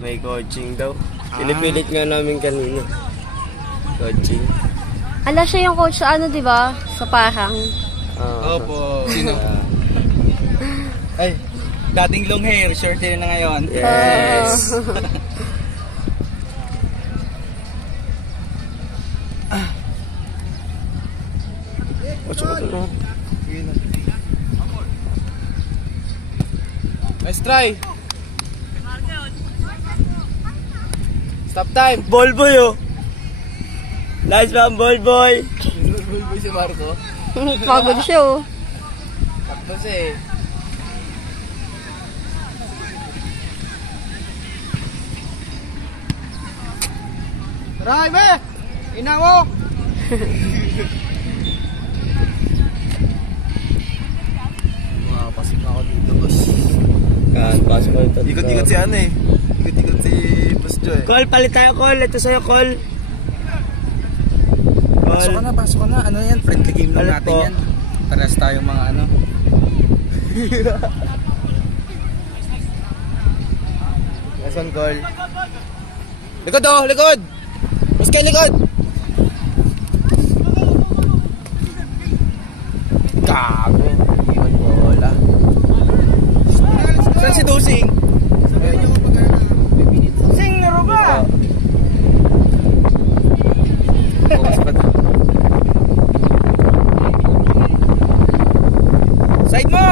May coaching daw. Pinipilit nga namin kanina. Coaching. Ala, siya yung coach sa ano, di ba? Sa Parang. Opo. Sino? Ay, dating long hair, short hair na ngayon. Yes. Nice try. Stop time. Ball boy oh. Nice one, ball boy. Ball boy si Marco. Pagod siya oh. Tapos eh. Try be! Ina mo! Pasok na ako dito, boss. Pasok ko ito. Ikot-ikot si ano eh. Ikot-ikot si Boss Joe eh. Call, palit tayo, call. Ito sa'yo, call. Pasok ka na, pasok ka na. Ano yan? Friendly game lang natin yan. Parehas tayong mga ano. Nice one, call. Likod oh, likod! Mas kayo likod! Gago. Iwan bola. Saan si Dusing? Sing, laro ba? Side mo!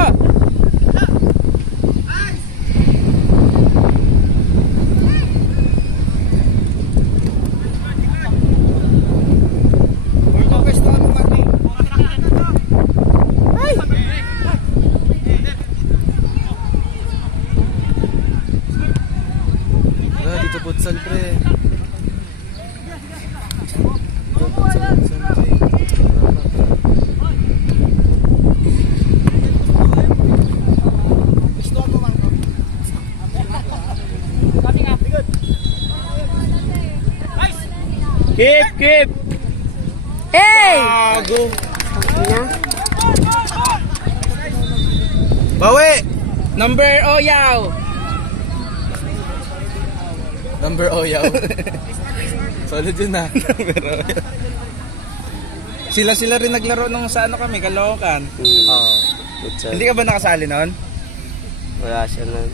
Dito futsal pre. Keep! Hey! Gago! Ina. Bawi! Number Oyaw! Number Oyaw. Solid yun na. Sila rin naglaro nung sa ano kami, Caloocan. Hindi ka ba nakasali nun? Wala siya nun.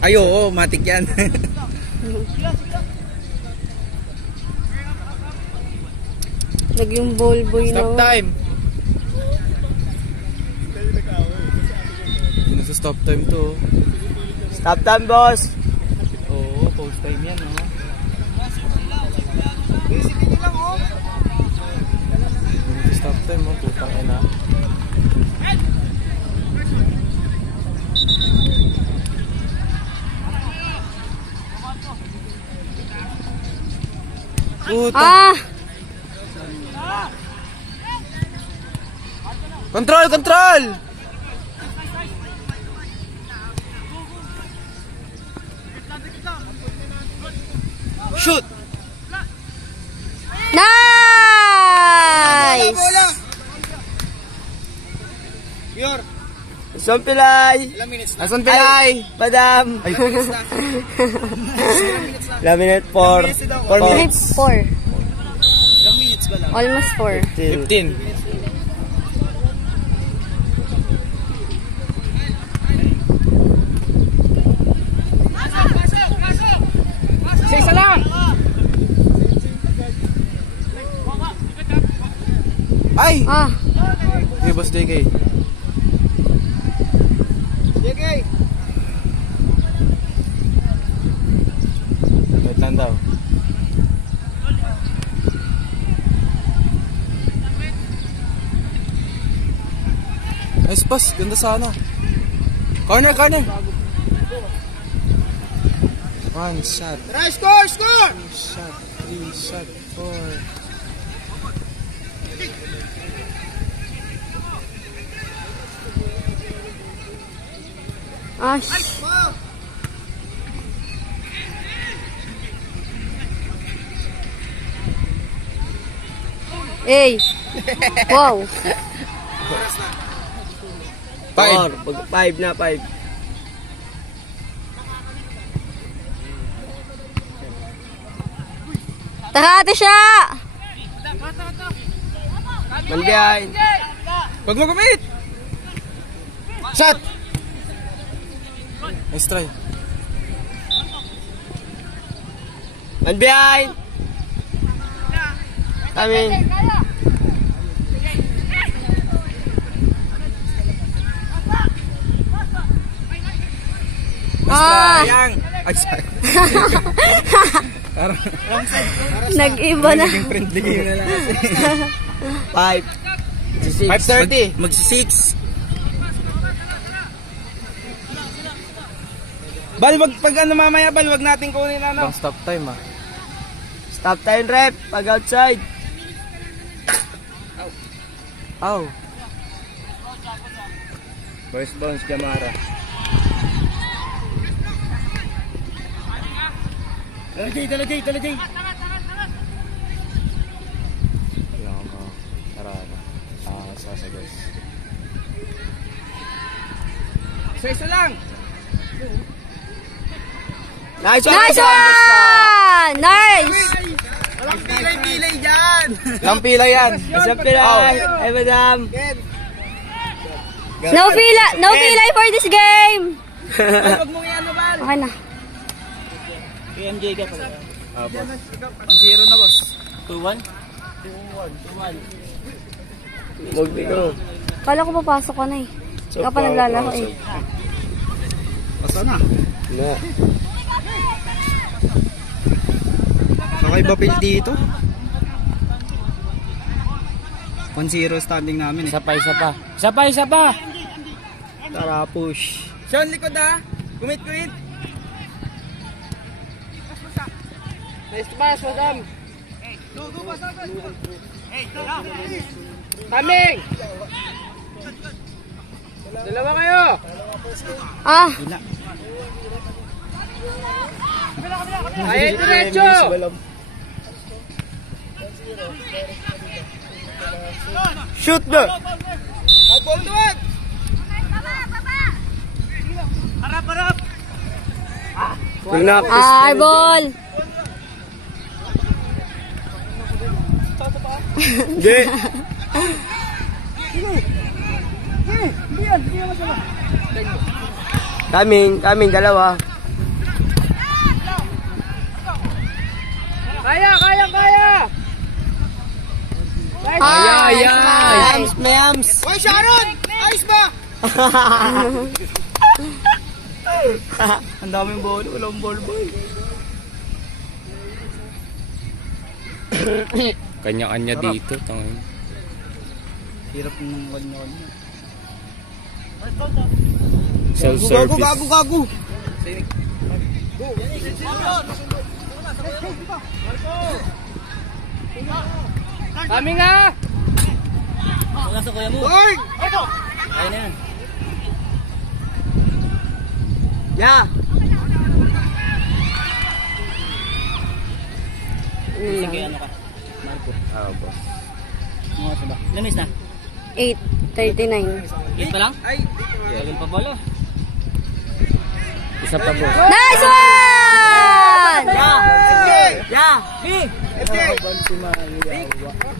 Ay oo, matik yan. Naging ball boy na. Stop time. Hindi na sa stop time to. Stop time, boss! Oo, post time yan, no? Hindi na stop time, oh. Putang ina. Puta. Control! Shoot! Nice! Yor! Isang pilay! Ilang minutes na? Asan pilay? Madam! Ay, minutes na. Ilang minute? 4 minutes. 4. Ilang minutes ba lang? Almost 4. 15. Isa lang! Ay! Hey, Boss JK. JK! Wait lang daw. Nice pass, ganda sana. Corner! One shot. Try, score! 2 shot, 3 shot, 4. Hey! Wow! 5 na, 5. Takate siya! Man behind. Huwag mo kumit! Shot! Nice try. Man behind. Coming. Ah! Sayang! Ay, sorry. Parang Nag-iba na. naging friendly game na lang kasi. 5:30. Magsi-6. Bal, pag ano mamaya, Bal, wag natin kunin ano. Stop time Stop time rep. Pag outside. Ow. Bounce Jamara. Tala Jay. Sasagas. Isa lang! Nice one! Nice one! Nice! Walang pilay-pilay dyan! Ang pila yan. Isang pila. Ay, madam. No pilay for this game! Bal, wag mong i-ano, Bal! Okay na. MJ ka pala. Boss. 1-0 na, boss. 2-1? 2-1. Huwag ko. Kala ko papasok ka na eh. Hindi ka pa naglalaro eh. Basta na. Na. Okay ba pil dito? 1-0 standing namin eh. Isa pa. Tara, push. Sean, likod ha! Kumit! Nice pass, madam. Coming! Dalawa kayo! Ah! Ay, diretso! Shoot na! Ball doon! Harap! Ay, ball! Hindi. Coming, dalawa. Kaya! Ay, nice. Mayams! Hoy, Sharon! Ayos ba? Ang daming ball, walang ball boy. Kanya-kanya dito. Tangin. Hirap ng wal-wal. Self-service. Gago! Kami nga! Wala sa kuya mo. Lord! Ayun na yan. Yeah! Sige, ano ka? Marco. Boss. Mga sa ba? Lamis na? 8:39. 8 pa lang? Ay! Tagal pa pala. Isa pa po. Nice one! Yeah!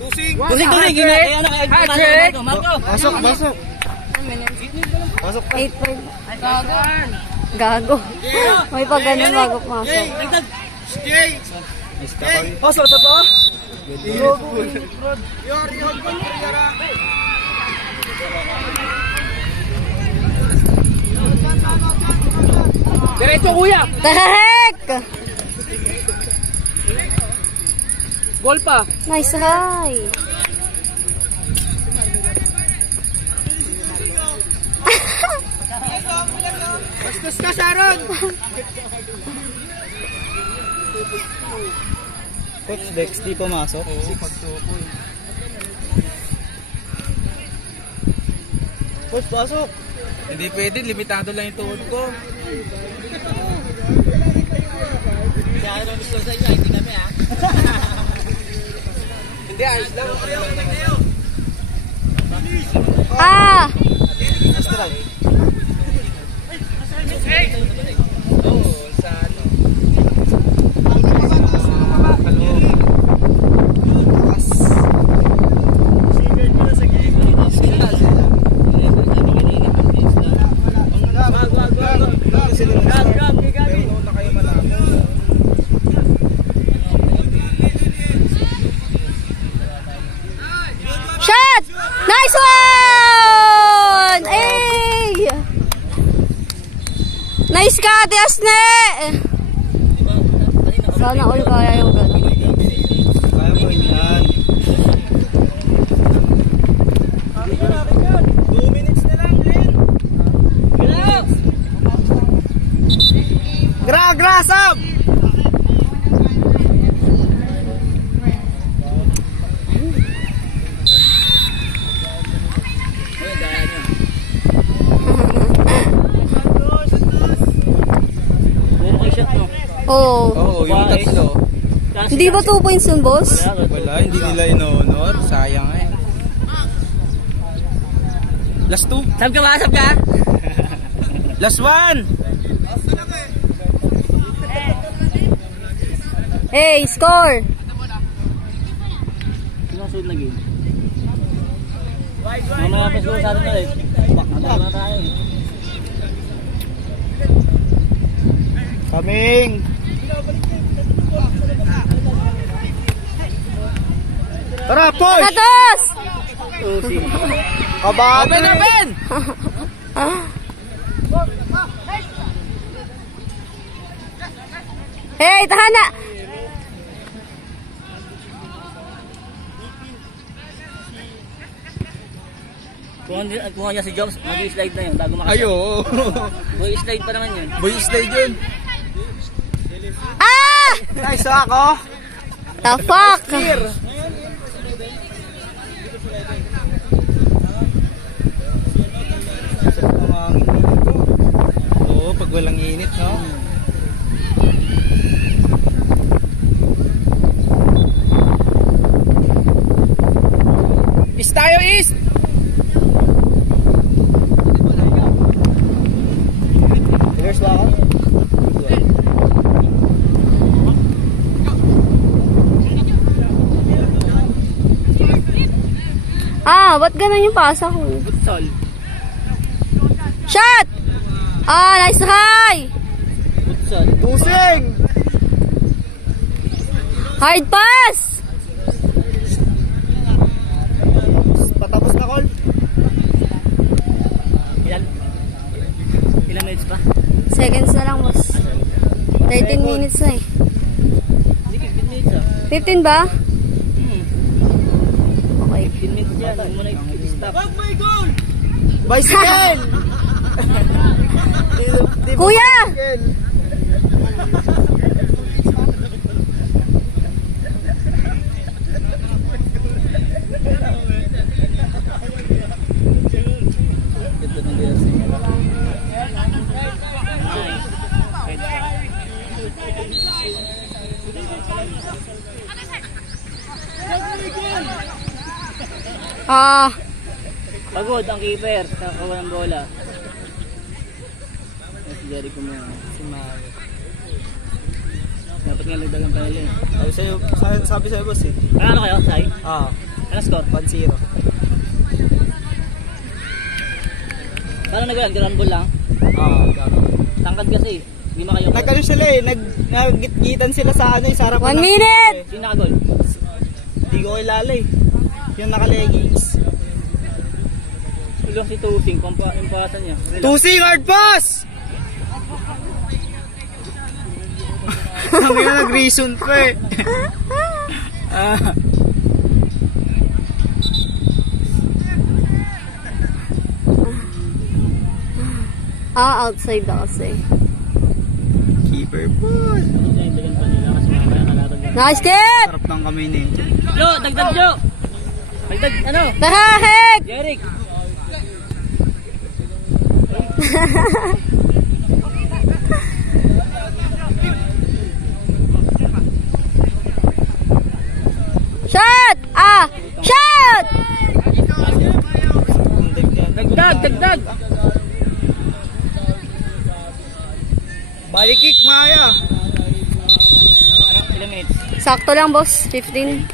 Tusing! Marco! Pasok! 8:5. Gago. May pag ganun bago pumasok. Jay! Pasok sa pa? Diretso kuya! The heck? Gol pa! Nice high. Bastos ka, Sharon! Coach Dex, di pumasok? Oo, pagtupo eh. Coach, pasok! Hindi pwede, limitado lang yung tuhod ko. Kaya ano gusto sa inyo, hindi kami ha? Hindi, ayos lang. Ah! Oo, sa ano? tias na Sana all kaya yung gano'n. Kaya mo yan. 2 minutes na lang, Lin. Grasap! Oo. Oo, yung tatlo. Hindi ba 2 points yun, boss? Wala, hindi nila in-honor. Sayang eh. Last 2. Sab ka ba? Sab ka? Last 1. Hey, score! Sinasunod na game. Mamaya pa siguro sa atin ulit. Bakit na tayo? Coming! Tara, push! Atos! Kabate! Open! Hey, tahan na! Kung niya si Jobs, mag-i-slide na yun bago makasya. Ayo! Boy, slide pa naman yun. Boy, slide yun! Ah! Nice ako! The fuck? Oo, pag walang init, no? Is tayo, East! Pillars ba ako? Ba't ganun yung pasa ko? Futsal. Shot! Nice try! Futsal. Pusing! Hard pass! Patapos na, Col. Ilan minutes pa? Seconds na lang, boss. 13 minutes na eh. Hindi, 15 minutes ah. 15 ba? Okay. 15 minutes yan. Huwag mo na i-stop. Bicycle! Kuya! Ganda ng jersey. Pagod ang keeper sa kawalan ng bola. Si Jericho mo. Si Mario. Dapat nga nagdagang panila eh. Sabi sa'yo, boss eh. Ano kayo, Sai? Ano score? 1-0. Paano nagawin? Ground ball lang? Tangkad kasi. Hindi makayo. Nagkano sila eh, naggitan sila sa ano eh, sa harapan. 1 minute! Sino nakagol? Hindi ko kilala eh. Yung naka-leggings. Ulo si Tusing, pampasan niya. Tusing hard pass! Ang ina nag-reason pa eh. Outside na kasi. Keeper ball. Dagan pa nila kasi mamaya kalaban lang. Nice kick! Sarap ng kamay nito. Jo! Dagdag Jo! Dagdag ano? Tahahig! Jeric! Shot! Shot! Dagdag! Balik kick, Maya. Ilang minutes? Sakto lang, boss. 15.